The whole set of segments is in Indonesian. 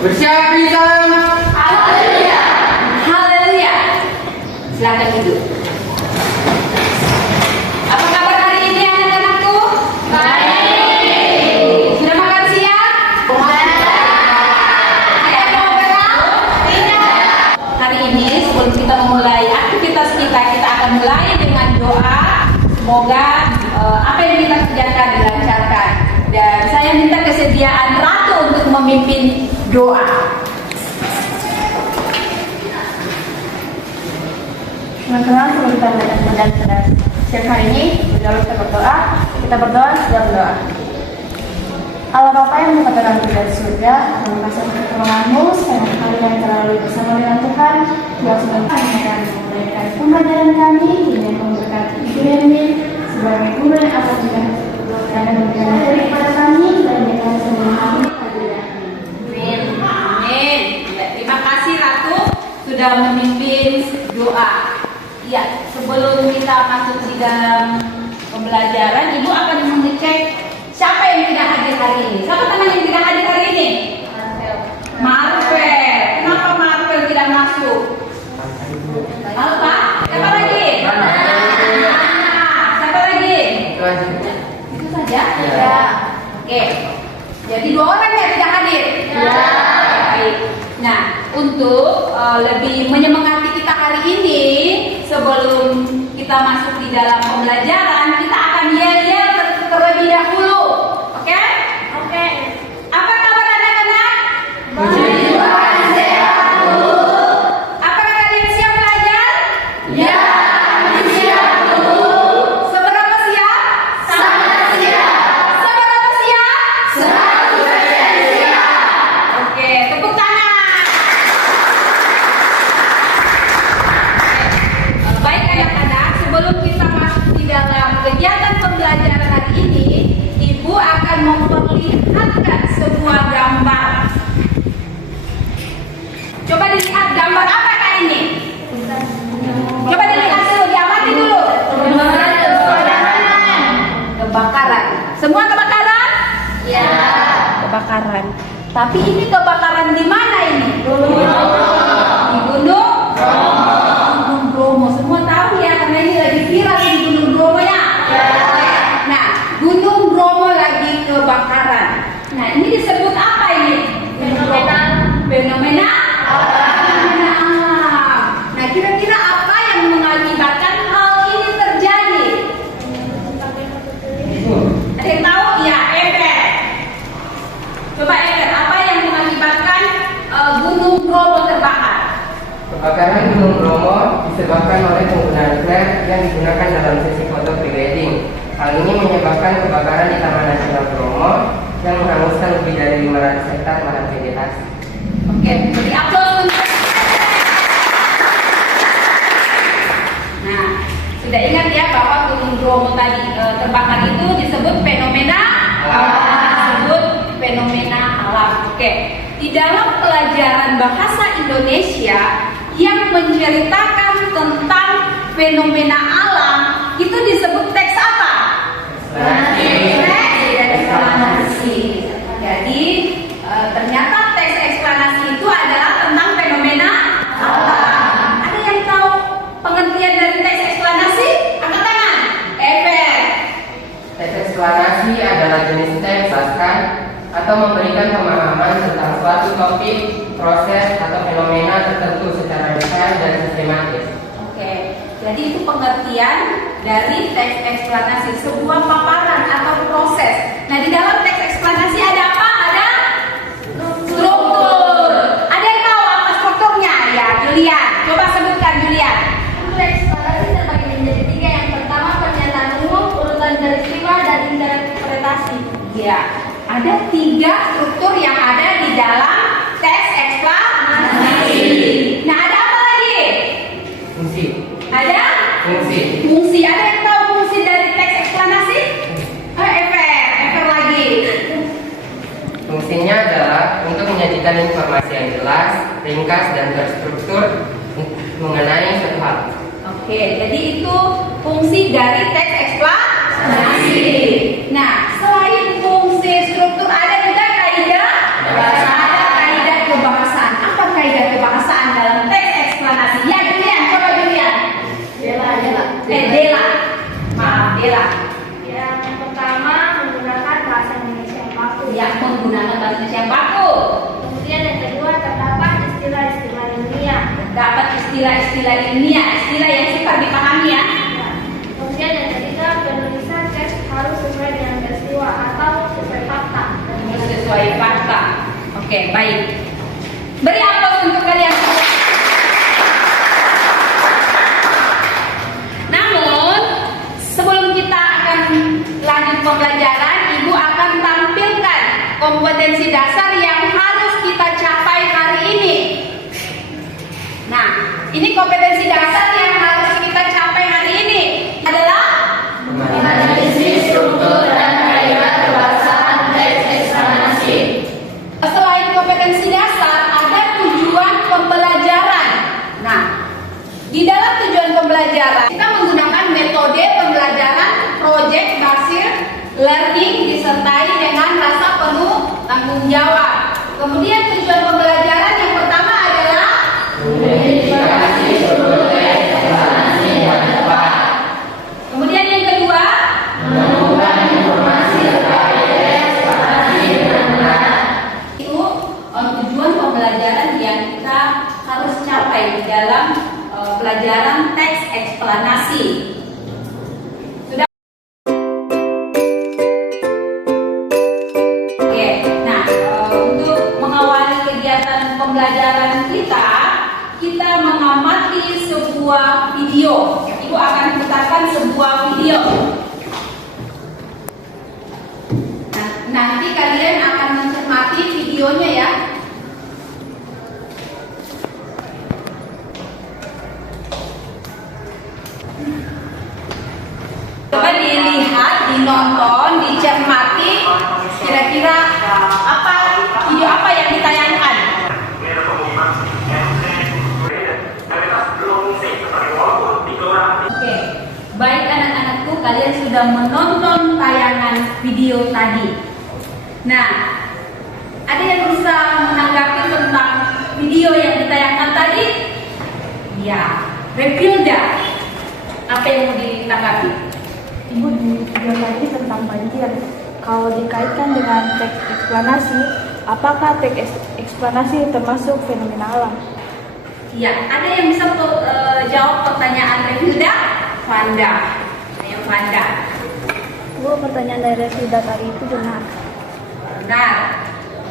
Bersiap, Rizal. Haleluya. Haleluya. Silakan duduk. Apa kabar hari ini anak-anakku? Baik. Sudah makan siang? Saya mau berang? Tidak. Hari ini sebelum kita memulai aktivitas kita akan mulai dengan doa. Semoga apa yang kita kerjakan dilancarkan. Dan saya minta kesediaan Ratu untuk memimpin doa. Teman-teman, sebelum kita belajar pada siang hari ini, kita berdoa. Kita berdoa, sudah berdoa. Allah Bapa yang menetapkan kami dari surga, terima kasih untuk pertolongan-Mu, sayang kali yang terlalu bersama dengan Tuhan, yang sudah akan memulaikan pembelajaran kami, yang memberkati Ibu Hermin sebagai guru yang akan juga dan memberikan materi kepada kami dan yang sebelum kami. Amin. Amin. Ya, terima kasih Ratu sudah memimpin doa. Ya, sebelum kita masuk di dalam pembelajaran, Ibu akan mengecek siapa yang tidak hadir hari ini. Siapa teman yang tidak hadir hari ini? Marvel. Kenapa Marvel tidak masuk? Alfa. Siapa lagi? Siapa lagi? Itu saja? Ya. Oke. Jadi 2 orang yang tidak hadir. Ya. Baik. Nah, untuk lebih menyemangati kita hari ini, sebelum kita masuk di dalam pembelajaran, kita akan yel-yel terlebih dahulu. Oke? Oke. Apa kabar anak-anak? Puji Tuhan, sehat, Bu. Apakah kalian siap belajar? Ya, kami siap, Bu. Seberapa siap? Sangat siap. Seberapa siap? 100% siap. Oke, tepuk tangan. Baik anak-anak, sebelum kita masuk di dalam kegiatan pembelajaran hari ini, Ibu akan memperlihatkan sebuah gambar. Coba dilihat gambar apa kak ini? Coba dilihat dulu, diamati dulu. Kebakaran. Semua kebakaran? Ya. Kebakaran. Tapi ini kebakaran di mana ini? Di Gunung Bromo. Semua tahu ya, karena ini lagi viral di Gunung Bromo ya. Nah, Gunung Bromo lagi kebakaran. Nah, ini disebut apa ini? Fenomena alam. Nah, kira-kira apa yang mengakibatkan hal ini terjadi? Ada yang tahu? Ya, Ever. Coba Ever, apa yang mengakibatkan Gunung Bromo terbakar? Kebakaran Gunung Bromo disebabkan oleh penggunaan flare yang digunakan dalam sesi foto prewedding. Hal ini menyebabkan kebakaran di Taman Nasional Bromo yang menghanguskan lebih dari 500 hektar lahan vegetasi. Oke, beri aplaus untuk. Nah, sudah ingat ya bahwa Gunung Bromo tadi terbakar itu disebut fenomena alam. Oke, di dalam pelajaran bahasa Indonesia yang menceritakan tentang fenomena alam itu disebut teks apa? Eksplanasi. Jadi ternyata teks eksplanasi itu adalah tentang fenomena alam. Ada yang tahu pengertian dari teks eksplanasi? Angkat tangan. Ever. Teks eksplanasi adalah jenis teks bahkan atau memberikan pemahaman tentang suatu topik, proses, atau fenomena tertentu secara detail dan sistematis. Oke, jadi itu pengertian dari teks eksplanasi, sebuah paparan atau proses. Nah, di dalam teks eksplanasi ada apa? Ada struktur. Ada yang tahu apa strukturnya? Ya, Julian. Coba sebutkan, Julian. Struktur eksplanasi terbagi menjadi 3. Yang pertama, pernyataan umum, urutan peristiwa, dan interpretasi. Ya, ada 3 struktur yang ada di dalam teks eksplanasi. Nah, ada apa lagi? Fungsi. Ada Fungsi. fungsi. Ada yang tahu fungsi dari teks eksplanasi? Ever lagi. Fungsinya adalah untuk menyajikan informasi yang jelas, ringkas, dan terstruktur mengenai suatu hal. Oke, jadi itu fungsi dari teks eksplanasi. Nah, selain fungsi struktur ada juga kaidah bahasa, ada kaidah istilah-istilah ilmiah, istilah yang cepat dipahami ya. Kemudian yang ketiga, penulisan teks harus sesuai dengan peristiwa atau sesuai fakta. Sesuai fakta. Oke, baik. Beri aplaus untuk kalian. Namun, sebelum kita akan lanjut pembelajaran, Ibu akan tampilkan kompetensi dasar yang harus kita capai hari ini. Nah, ini kompetensi dasar yang harus kita capai hari ini adalah Analisis struktur dan kaidah kebahasaan teks eksplanasi. selain kompetensi dasar, ada tujuan pembelajaran. Nah, di dalam tujuan pembelajaran, kita menggunakan metode pembelajaran project based learning disertai dengan rasa penuh tanggung jawab. Kemudian tujuan pembelajaran yang pertama adalah Identifikasi struktur teks eksplanasi yang tepat. kemudian yang kedua, Menemukan informasi terkait teks eksplanasi dengan benar. itu tujuan pembelajaran yang kita harus capai di dalam pelajaran teks eksplanasi. Sudah? Oke, nah untuk mengawali kegiatan pembelajaran kita mengamati sebuah video. Ibu akan putarkan sebuah video. Nah, nanti kalian akan mencermati videonya ya. Coba dilihat, dinonton, dicermati, kira-kira video apa yang ditayangkan. Oke, baik anak-anakku, kalian sudah menonton tayangan video tadi. Nah, ada yang bisa menanggapi tentang video yang ditayangkan tadi? Ya, Refilda, apa yang mau ditanggapi? Ibu di video tadi tentang banjir. Kalau dikaitkan dengan teks eksplanasi, apakah teks eksplanasi termasuk fenomena alam? Ya, ada yang bisa jawab pertanyaan Refilda? Vanda. Ayo Vanda. Bu, pertanyaan dari Revida tadi itu benar. Benar.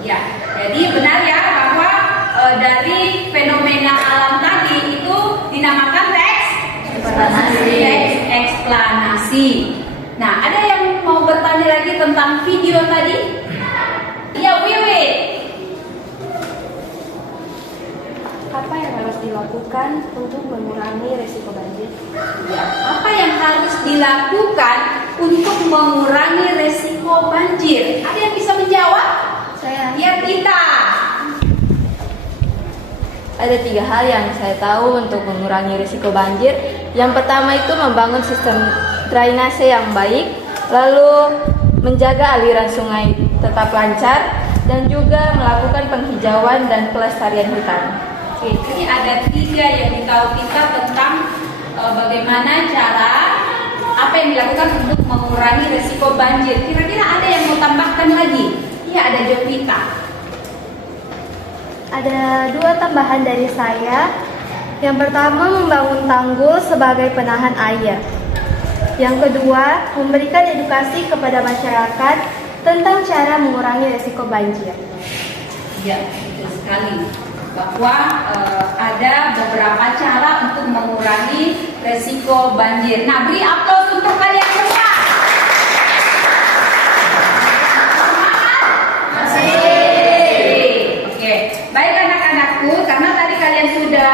Ya, jadi benar ya bahwa dari fenomena alam tadi itu dinamakan teks eksplanasi. Nah, ada yang mau bertanya lagi tentang video tadi? Ya, Wiwi. Apa yang harus dilakukan untuk mengurangi resiko banjir? Ya, apa yang harus dilakukan untuk mengurangi resiko banjir? Ada yang bisa menjawab? Saya. Ya, Tita. Ada 3 hal yang saya tahu untuk mengurangi risiko banjir. Yang pertama itu membangun sistem drainase yang baik, lalu menjaga aliran sungai tetap lancar, dan juga melakukan penghijauan dan pelestarian hutan. Oke, ini ada 3 yang ditahu kita tentang bagaimana cara apa yang dilakukan untuk mengurangi risiko banjir. Kira-kira ada yang mau tambahkan lagi? Iya, ada Jovita. Ada 2 tambahan dari saya. Yang pertama, membangun tanggul sebagai penahan air. Yang kedua, memberikan edukasi kepada masyarakat tentang cara mengurangi risiko banjir. Ya, betul sekali. Bahwa ada beberapa cara untuk mengurangi risiko banjir. Nah, beri aplaus untuk kalian semua. Oke, baik anak-anakku, karena tadi kalian sudah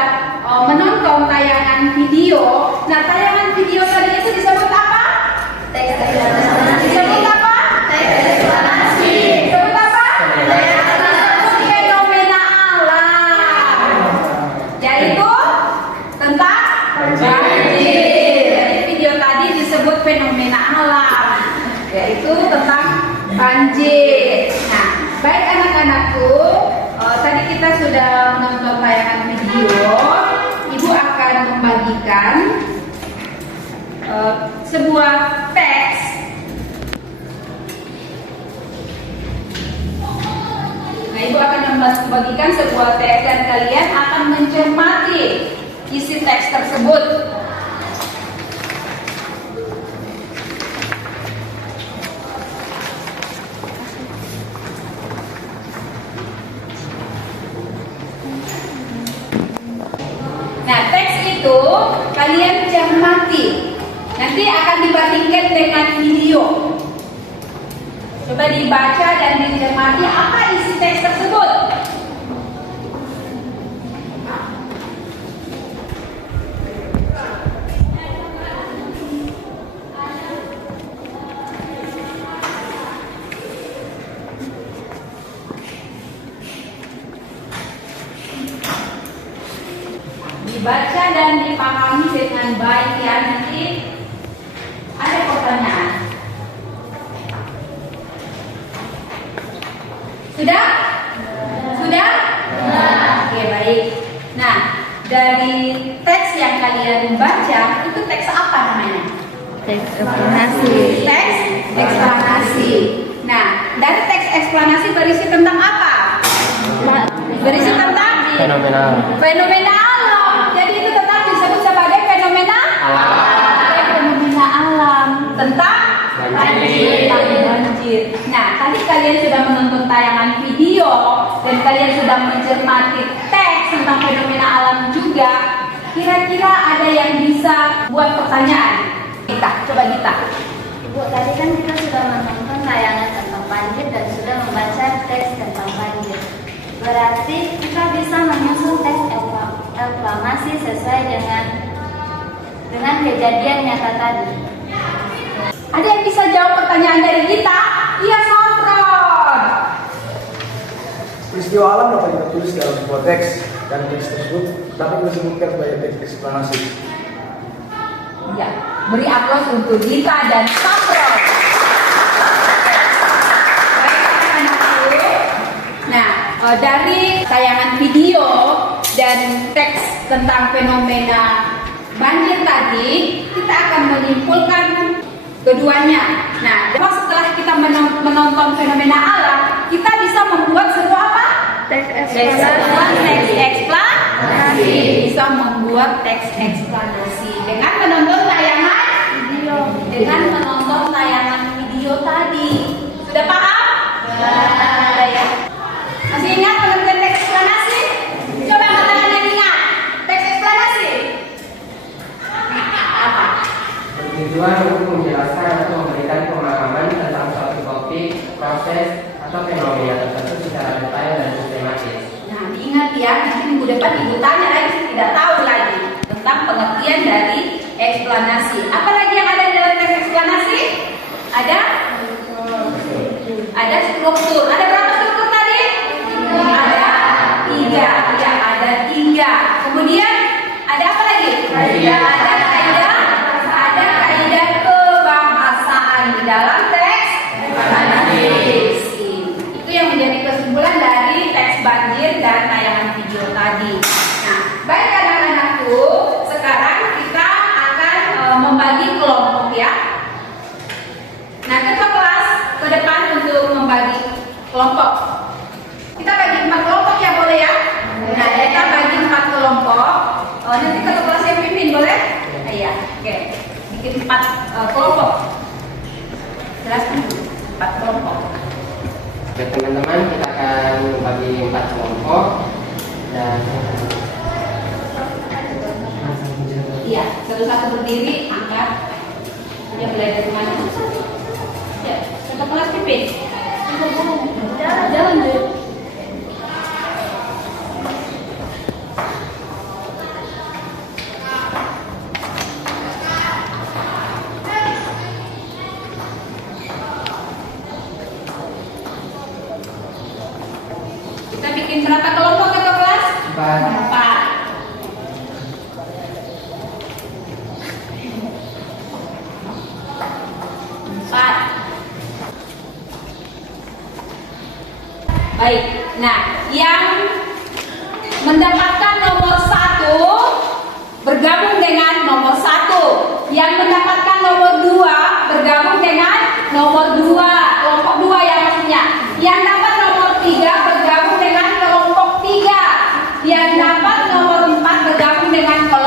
menonton tayangan video. Nah, tayangan video tadi itu disebut apa? Teks eksplanasi. Disebut apa? Teks eksplanasi. Disebut apa? Fenomena alam. Yaitu tentang banjir. Jadi video tadi disebut fenomena alam, yaitu tentang banjir. Nah, baik anak-anakku, tadi kita sudah menonton tayangan video. Ibu akan membagikan sebuah teks. Nah, Ibu akan membagikan sebuah teks dan kalian akan mencermati isi teks tersebut. Nah, teks itu kalian cermati. Nanti akan dibandingkan dengan video. Coba dibaca dan dicermati apa isi teks tersebut. Dibaca dan dipahami dengan baik ya, nanti ada pertanyaan. Sudah? Sudah? Oke, baik. Nah, dari teks yang kalian baca itu teks apa namanya? Teks eksplanasi. Teks eksplanasi. Nah, dari teks eksplanasi berisi tentang apa? Berisi tentang fenomena alam. Jadi itu tetap disebut sebagai fenomena alam. Fenomena alam tentang banjir. Nah, tadi kalian sudah menonton tayangan video dan kalian sudah mencermati teks tentang fenomena alam juga. Kira-kira ada yang bisa buat pertanyaan? Coba kita. Ibu, tadi kan kita sudah menonton tayangan tentang banjir dan sudah membaca teks tentang banjir. Berarti kita bisa menyusun teks eksplanasi sesuai dengan kejadian nyata tadi. Ada yang bisa jawab pertanyaan dari kita? Iya, Santron. Peristiwa alam dapat kita tulis dalam sebuah teks dan teks tersebut dapat disebutkan sebagai teks eksplanasi. Ya, beri aplaus untuk Dita dan Santron. Baik, anak-anakku. Nah, dari tayangan video dan teks tentang fenomena banjir tadi, kita akan menyimpulkan keduanya. Nah, setelah kita menonton fenomena alam, kita bisa membuat sebuah apa? Teks eksplanasi. Bisa membuat teks eksplanasi dengan menonton tayangan video. Dengan menonton tayangan video tadi. Sudah paham? Sudah ya. Masih ingat pengertian teks eksplanasi? Coba angkat tangan yang ingat. Teks eksplanasi. Apa? Bertujuan untuk menjelaskan atau memberikan pemahaman tentang suatu topik, proses, atau fenomena tertentu secara detail dan sistematis. Nah, diingat ya, nanti minggu depan ibu tanya lagi, tidak tahu lagi tentang pengertian dari eksplanasi. Apa lagi yang ada di dalam teks eksplanasi? Ada struktur. Ada berapa struktur tadi? Ada 3. Ya, ada 3. Kemudian ada apa lagi? Ada kaidah kebahasaan di dalam teks eksplanasi. Itu yang menjadi kesimpulan dari teks banjir dan tayangan video tadi. Nah, baik anak-anakku, sekarang kita akan membagi kelompok ya. Nah, ketua kelas ke depan untuk membagi kelompok. Kita bagi 4 kelompok ya, boleh ya? Nah, kita bagi 4 kelompok. Nanti ketua kelas yang pimpin, boleh? Iya, oke. Bikin 4 kelompok. Jelaskan dulu, 4 kelompok. Oke teman-teman, kita akan bagi 4 kelompok dan Iya, satu-satu berdiri, angkat. Dia belajar dari mana? Ya, ketua kelas pimpin. Jalan dulu. Kita bikin berapa kelompok ketua kelas? 4. Baik, nah yang mendapatkan nomor 1 bergabung dengan nomor 1, yang mendapatkan nomor 2 bergabung dengan nomor 2, kelompok 2 ya maksudnya. Yang dapat nomor 3 bergabung dengan kelompok 3, yang dapat nomor 4 bergabung dengan kelompok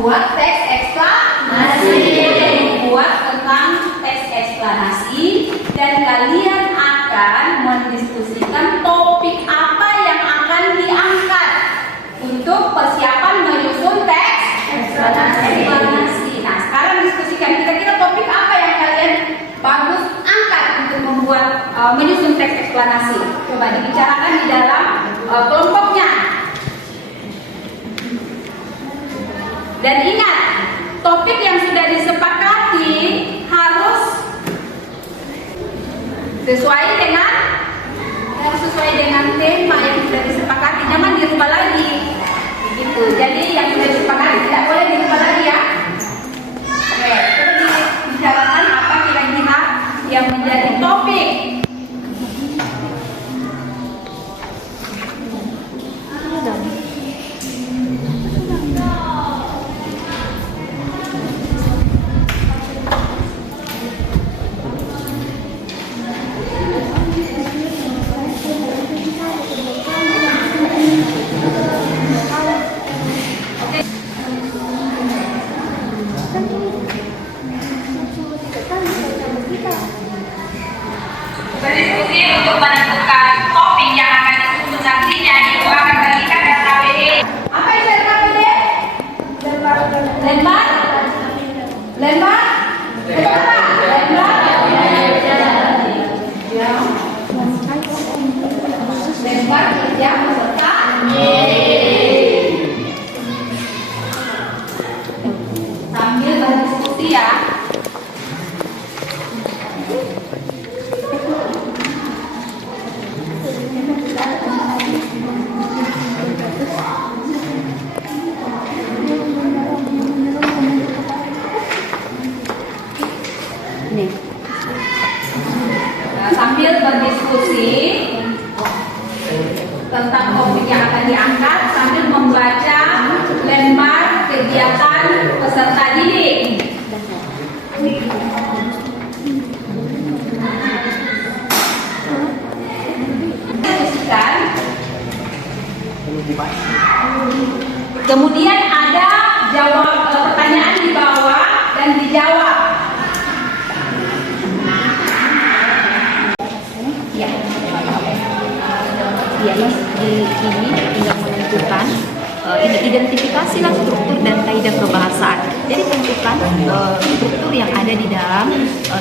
membuat teks eksplanasi. Membuat tentang teks eksplanasi dan kalian akan mendiskusikan topik apa yang akan diangkat untuk persiapan menyusun teks eksplanasi. Nah, sekarang diskusikan kira-kira topik apa yang kalian bagus angkat untuk membuat menyusun teks eksplanasi. Coba dibicarakan di dalam kelompoknya. Dan ingat, topik yang sudah disepakati harus sesuai dengan tema yang sudah disepakati. Jangan dirubah lagi. Begitu. Jadi yang sudah disepakati tidak boleh dirubah lagi ya. Oke, terus dibicarakan apa kira-kira yang menjadi topik. Berdiskusi untuk menentukan topik yang akan disusun nantinya itu akan bagikan RKPD. Apa itu RKPD? Lembar. Lembar. Kenapa? Lembar. Lembar kerja peserta. Sambil berdiskusi ya. Nah, sambil berdiskusi tentang topik yang akan diangkat sambil membaca lembar kegiatan peserta didik. Kemudian ada jawab pertanyaan di bawah dan dijawab. Ya, Mas, ini tinggal menentukan identifikasilah struktur dan kaidah kebahasaan. Jadi tentukan struktur yang ada di dalam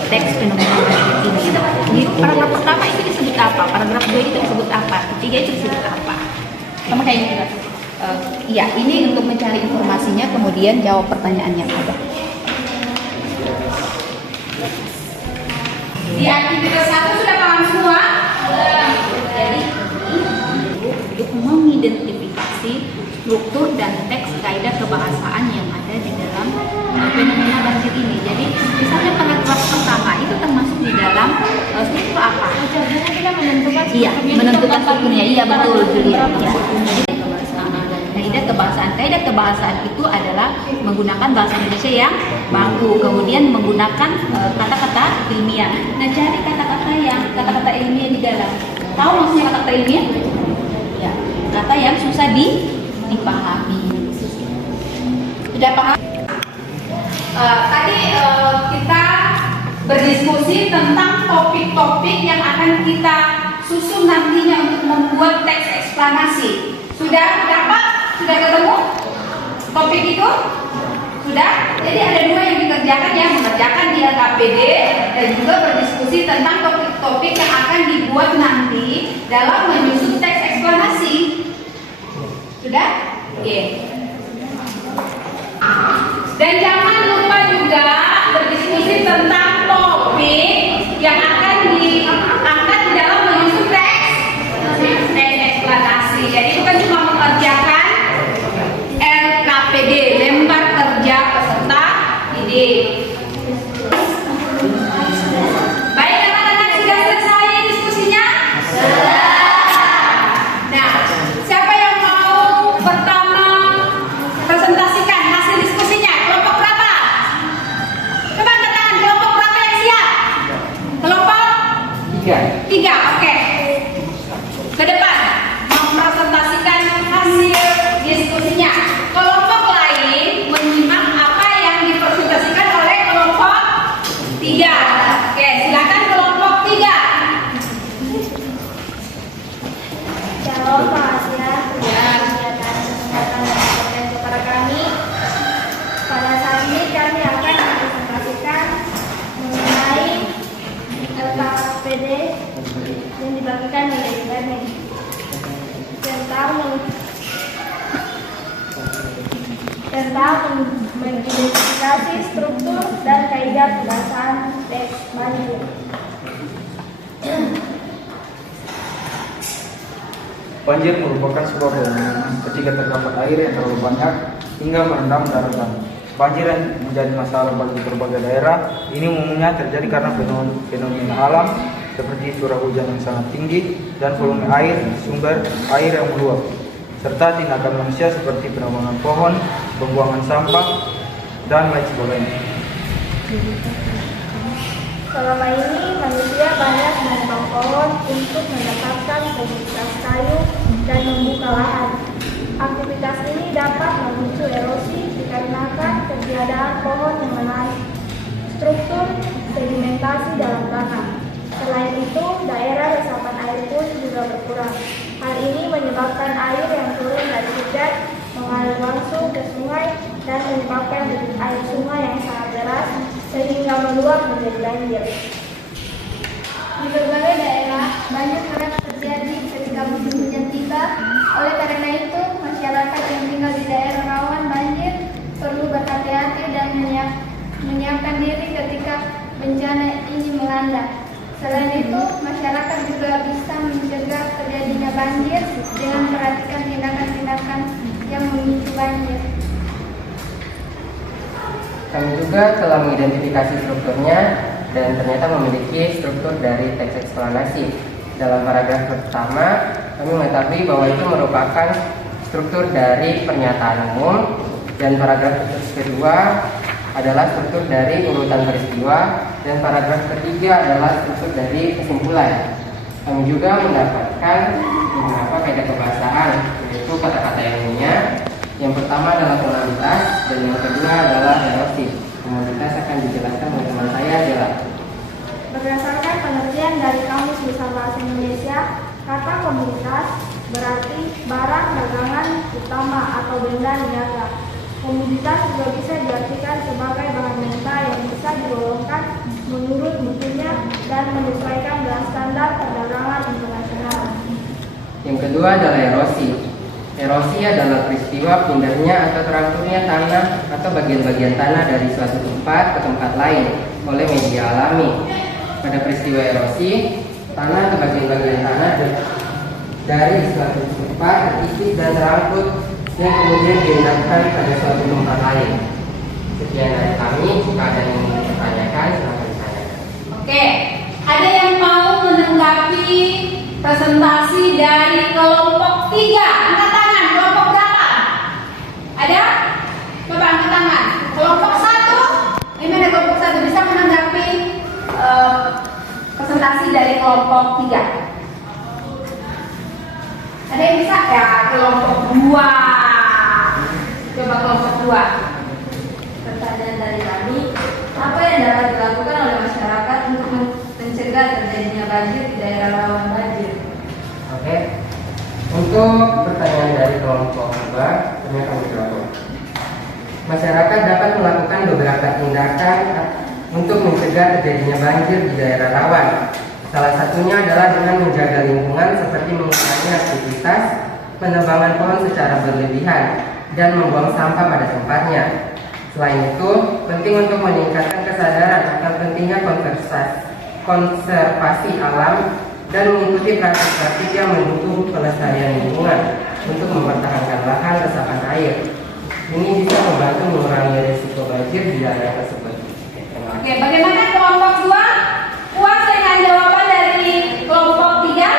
teks fenomena banjir ini. Di paragraf pertama itu disebut apa? Paragraf 2 itu disebut apa? Ketiga itu disebut apa? Sama kayak ini. Iya, ini untuk mencari informasinya, kemudian jawab pertanyaan yang ada. Di aktivitas 1 sudah paham semua? Jadi untuk mengidentifikasi struktur dan teks kaidah kebahasaan yang ada di dalam fenomena banjir ini. Jadi misalnya paragraf pertama itu termasuk di dalam struktur apa? Kita menentukan menentukan strukturnya. Iya, betul, Julia. Ya. Kaidah kebahasaan itu adalah menggunakan bahasa Indonesia yang baku, kemudian menggunakan kata-kata ilmiah. Nah, cari kata-kata ilmiah di dalam. Tahu maksudnya kata-kata ilmiah? Ya, kata yang susah dipahami. Sudah paham? Tadi kita berdiskusi tentang topik-topik yang akan kita susun nantinya untuk membuat teks eksplanasi. Sudah dapat? Sudah ketemu topik itu? Sudah? Jadi ada 2 yang dikerjakan ya, mengerjakan di LKPD dan juga berdiskusi tentang topik-topik yang akan dibuat nanti dalam menyusun teks eksplanasi. Sudah? Oke. Dan jangan lupa juga berdiskusi tentang topik yang akan diangkat di dalam menyusun teks eksplanasi. Jadi bukan cuma mengerjakan LKPD, lembar kerja peserta didik. Baik, anak-anak sudah selesai diskusinya? Nah, siapa yang mau pertama tentang mengidentifikasi struktur dan kaidah pembahasan teks banjir. Banjir merupakan sebuah fenomena ketika terdapat air yang terlalu banyak hingga merendam daratan. Banjir yang menjadi masalah bagi berbagai daerah ini umumnya terjadi karena fenomena alam seperti curah hujan yang sangat tinggi dan volume air sumber air yang meluap, serta tindakan manusia seperti penebangan pohon, pembuangan sampah, dan lain sebagainya. Selama ini manusia banyak menebang pohon untuk mendapatkan komoditas kayu dan membuka lahan. Aktivitas ini dapat memicu erosi dikarenakan ketiadaan pohon yang menarik struktur sedimentasi dalam tanah. Selain itu, daerah resapan air pun juga berkurang. Hal ini menyebabkan air yang turun dari hujan mengalir langsung ke sungai dan menyebabkan debit air sungai yang sangat deras sehingga meluap menjadi banjir. Di berbagai daerah, banjir kerap terjadi ketika musim hujan tiba. Oleh karena itu, masyarakat yang tinggal di daerah rawan banjir perlu berhati-hati dan menyiapkan diri ketika bencana ini melanda. Selain itu, masyarakat juga bisa mencegah terjadinya banjir dengan memperhatikan tindakan-tindakan yang memicu banjir. Kami juga telah mengidentifikasi strukturnya dan ternyata memiliki struktur dari teks eksplanasi. Dalam paragraf pertama, kami mengetahui bahwa itu merupakan struktur dari pernyataan umum, dan paragraf kedua adalah struktur dari urutan peristiwa, dan paragraf ketiga adalah struktur dari kesimpulan. Kami juga mendapatkan beberapa kaidah kebahasaan, yaitu kata-kata ilmunya. Yang pertama adalah tonalitas, dan yang kedua adalah erosi. Tonalitas akan dijelaskan oleh teman saya, Dela. Berdasarkan pengertian dari Kamus Besar Bahasa Indonesia, kata komoditas berarti barang dagangan utama atau benda niaga. Komoditas juga bisa diartikan sebagai bahan mentah yang bisa digolongkan menurut mutunya dan menyesuaikan dengan standar perdagangan internasional. Yang kedua adalah erosi. Erosi adalah peristiwa pindahnya atau teraturnya tanah atau bagian-bagian tanah dari suatu tempat ke tempat lain oleh media alami. Pada peristiwa erosi, tanah atau bagian-bagian tanah dari suatu tempat terkikis dan terangkut yang kemudian diindahkan pada suatu tempat lain. Sekian dari kami. Jika ada yang ingin ditanyakan, silakan ditanyakan. Oke, ada yang mau menanggapi presentasi dari kelompok 3? Angkat tangan, kelompok berapa? Ada? Coba angkat tangan. Kelompok 1? Gimana kelompok 1 bisa menanggapi presentasi dari kelompok 3? Ada yang bisa? Ya, kelompok 2. Coba kelompok 2. Pertanyaan dari kami, apa yang dapat dilakukan oleh masyarakat untuk mencegah terjadinya banjir di daerah rawan banjir? Oke. Untuk pertanyaan dari kelompok 2, ternyata kami jawab. Masyarakat dapat melakukan beberapa tindakan untuk mencegah terjadinya banjir di daerah rawan. Salah satunya adalah dengan menjaga lingkungan seperti mengurangi aktivitas penebangan pohon secara berlebihan dan membuang sampah pada tempatnya. Selain itu, penting untuk meningkatkan kesadaran akan pentingnya konservasi alam dan mengikuti praktik-praktik yang mendukung pelestarian lingkungan untuk mempertahankan lahan resapan air. Ini bisa membantu mengurangi risiko banjir di daerah tersebut. Oke, bagaimana kelompok 2? Puas dengan jawaban dari kelompok 3?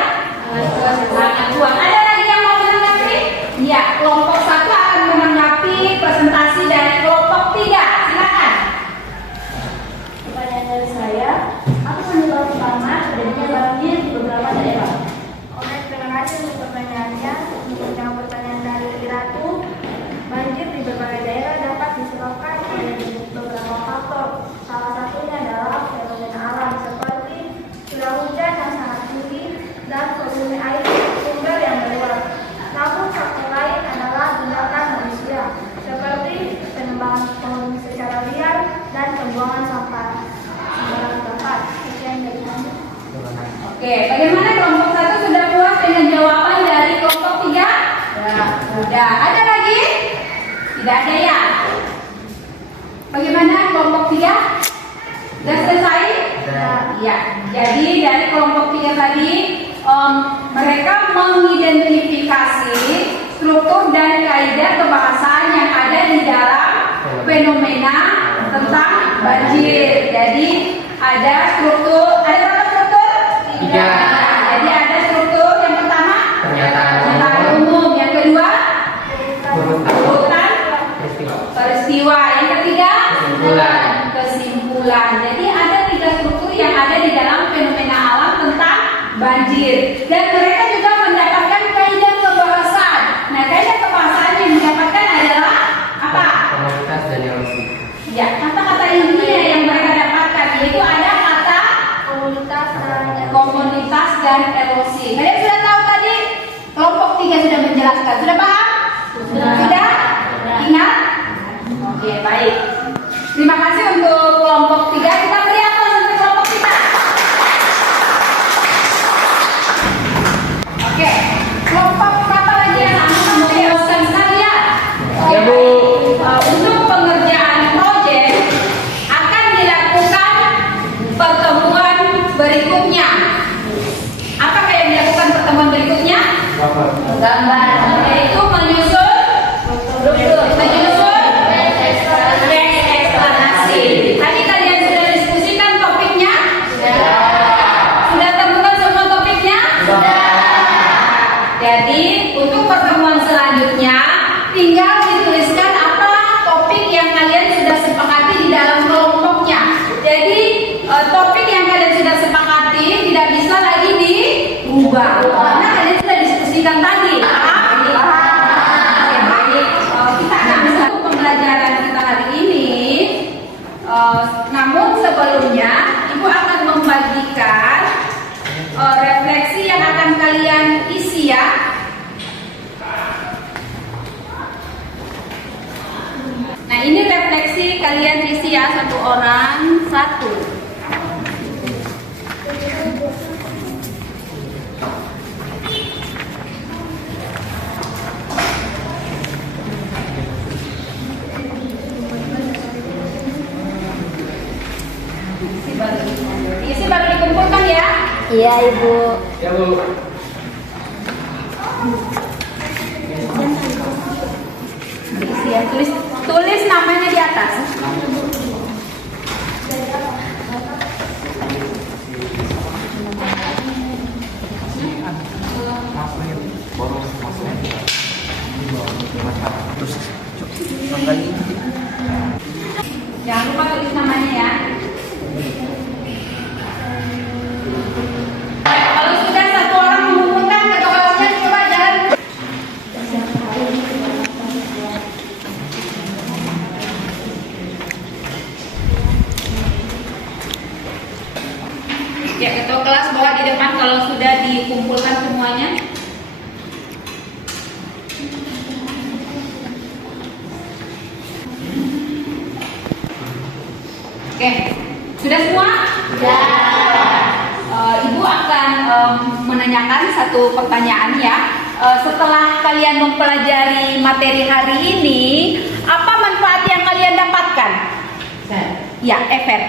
Sangat puas. Ada lagi yang mau menanggapi? Ya, kelompok 1 akan menanggapi presentasi dari kelompok 3. Silakan. Pertanyaan dari saya, apa penyebab utama terjadinya banjir di beberapa daerah? Oke, terima kasih untuk pertanyaannya. Untuk yang pertanyaan dari Iratu, banjir di berbagai daerah dapat disebabkan oleh beberapa faktor. Salah satunya adalah fenomena alam seperti curah hujan yang sangat tinggi dan volume air sumber yang meluap. Namun faktor lain adalah tindakan manusia seperti penebangan pohon secara liar dan pembuangan sampah sembarangan tempat. Sekian dari kami. Oke, bagaimana kelompok 1 sudah puas dengan jawaban dari kelompok 3? Ya, sudah. Ada lagi Tidak ada ya? Bagaimana kelompok 3? Sudah selesai? Ya. Jadi dari kelompok 3 tadi mereka mengidentifikasi struktur dan kaidah kebahasaan yang ada di dalam fenomena tentang banjir. Jadi ada struktur, ada berapa struktur? 3. Jadi ada struktur yang pertama pernyataan umum, yang kedua urutan peristiwa, yang ketiga kesimpulan. Jadi ada 3 struktur yang ada di dalam fenomena alam tentang banjir, dan mereka juga mendapatkan kaidah kebahasaan. Nah, kaidah kebahasaan yang didapatkan adalah apa? Komunitas dan erosi. Ya, kata-kata intinya yang mereka dapatkan yaitu ada kata komunitas dan erosi. Kalian sudah tahu tadi kelompok 3 sudah menjelaskan. Sudah paham? Sudah? Ingat? Oke, baik. Terima kasih untuk kelompok 3. Kita beri aplaus untuk kelompok kita. Oke, kelompok berapa lagi yang akan menjelaskan sekalian? Ya, Bu. Untuk pengerjaan proyek akan dilakukan pertemuan berikutnya. Apa yang dilakukan pertemuan berikutnya? Gambar. Yaitu menyusun teks eksplanasi. Tadi kalian sudah diskusikan topiknya? Sudah temukan semua topiknya? Jadi untuk pertemuan selanjutnya tinggal dituliskan apa topik yang kalian sudah sepakati di dalam kelompoknya. Jadi topik yang kalian sudah sepakati tidak bisa lagi diubah karena kalian sudah diskusikan tadi. Oke, baik. Kita akan masuk pembelajaran kita hari ini. Namun sebelumnya Ibu akan membagikan refleksi yang akan kalian isi ya. Nah, ini refleksi kalian isi ya, 1 orang 1. Isi baru dikumpulkan ya. Iya, Ibu. Ya, Bu. Isi ya, tulis namanya di atas. Jangan lupa tulis namanya ya. Kalau sudah 1 orang mengumpulkan ke kelasnya, coba jalan. Ya, ketua kelas bawa di depan kalau sudah dikumpulkan semuanya. Oke, sudah semua? Ya. Ibu akan menanyakan satu pertanyaan ya. Setelah kalian mempelajari materi hari ini, apa manfaat yang kalian dapatkan? Ya, Ever.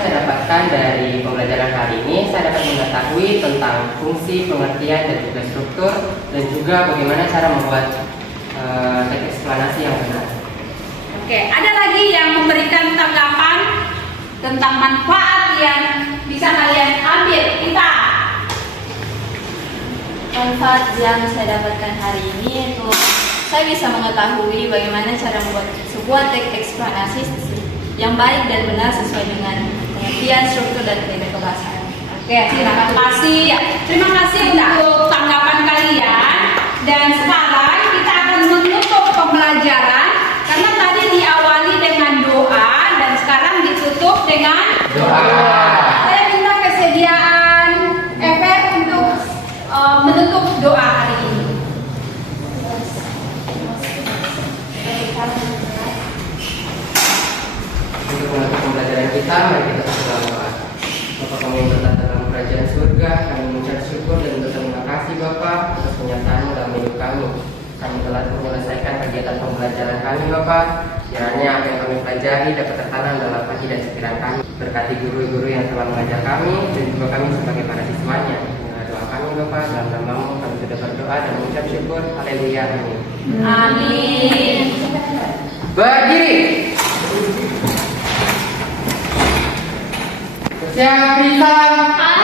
Saya dapatkan dari pembelajaran hari ini, saya dapat mengetahui tentang fungsi, pengertian, dan juga struktur, dan juga bagaimana cara membuat teks eksplanasi yang benar. Oke, ada lagi yang memberikan tanggapan tentang manfaat yang bisa kalian ambil? Kita Manfaat yang saya dapatkan hari ini itu saya bisa mengetahui bagaimana cara membuat sebuah teks eksplanasi yang baik dan benar sesuai dengan pengertian, struktur, dan kaidah kebahasaan. Oke, terima kasih. Terima kasih untuk tanggapan kalian. Dan sekarang kita akan menutup pembelajaran karena tadi diawali dengan doa dan sekarang ditutup dengan Doa. Saya minta kesediaan Ever untuk menutup doa hari ini. Untuk menutup pembelajaran kita, mari kita berdoa. Bapa kami yang berada dalam kerajaan surga, kami mengucap syukur dan berterima kasih Bapa atas penyertaan dalam hidup kami. Kami telah menyelesaikan kegiatan pembelajaran pembelajaran kami Bapak. Kiranya apa yang kami pelajari dapat tertanam dalam hati dan pikiran kami. Berkati guru-guru yang telah mengajar kami dan juga kami sebagai para siswanya. Inilah doa kami Bapak, dalam nama-Mu kami sudah berdoa dan mengucap syukur. Haleluya. Amin. Amin. Berdiri. Siap, salam.